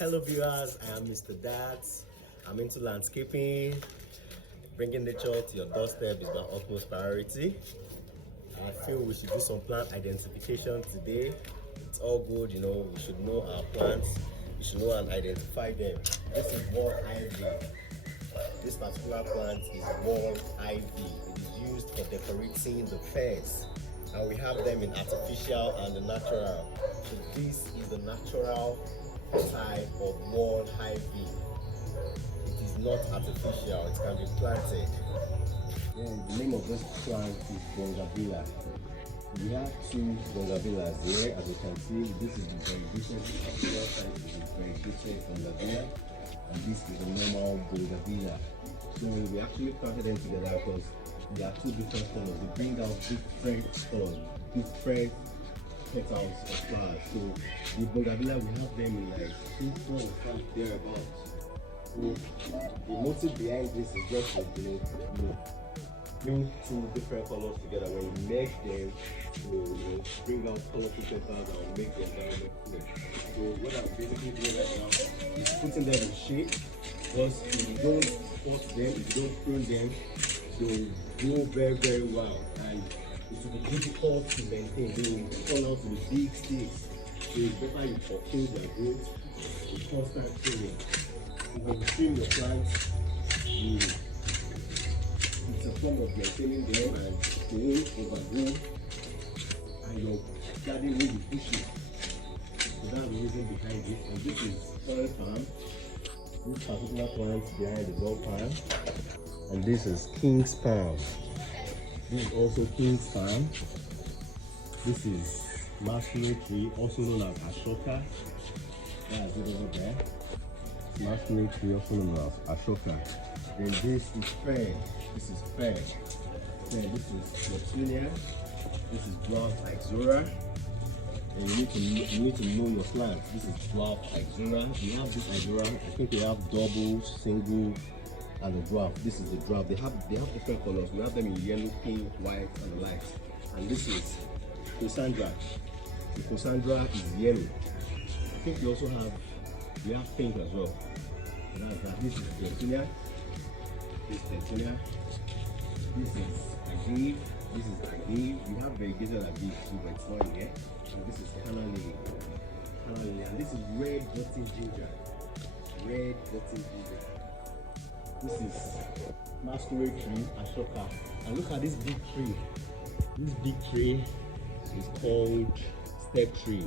Hello viewers, I am Mr. Dat. I'm into landscaping. Bringing nature to your doorstep is my utmost priority. I feel we should do some plant identification today. It's all good, we should know our plants. We should know and identify them. This is wall ivy. This particular plant is wall ivy. It is used for decorating the fence. And we have them in artificial and the natural. So this is the natural type of wall ivy. It is not artificial, it can be planted. Then the name of this plant is bongabilla. We have two bongabillas here. As you can see, this is the variegated bongabilla, and this is the normal bongabilla. So we actually planted them together because they are two different colors. They bring out different colors, different petals of flowers. So the bongabilla, we have them in like 2, 4, or 5 thereabouts. So the motive behind this is just like bring two different colors together. When you merge them, you bring out colorful petals and make the environment cool. So what I'm basically doing right now is putting them in shape, because if you don't pot them, if you don't prune them, they will grow very, very well, and it will be difficult to maintain. They will turn out to be big sticks. So it's better you fulfill their growth with constant pruning. So when you trim your plants, it's a form of maintaining them, and they won't overgrow and your garden will be bushy. So that's the reason behind it. And this is Furry palm. This particular plant behind the ball palm. And this is King's palm. This is also King's palm. This is masquerade tree, also known as Ashoka. That's it over there. Masquerade tree, also known as Ashoka. Then this is fern. This is fern. Then this is Neptunia. This is dwarf Ixora. And you need to know your plants. This is dwarf Ixora. We have this Ixora. I think we have double, single, and the dwarf. This is the dwarf. They have different colors. We have them in yellow, pink, white, and the light. And this is Cassandra. The Cassandra is yellow. I think we also have pink as well. And that's that. This is Neptunia. This is Neptunia. This is agave. This is agave. We have variegated agave too, but it's not here. And this is canna lily. Canna lily. And this is red button ginger. Red button ginger. This is masquerade tree, Ashoka. And look at this big tree. This big tree is called step tree.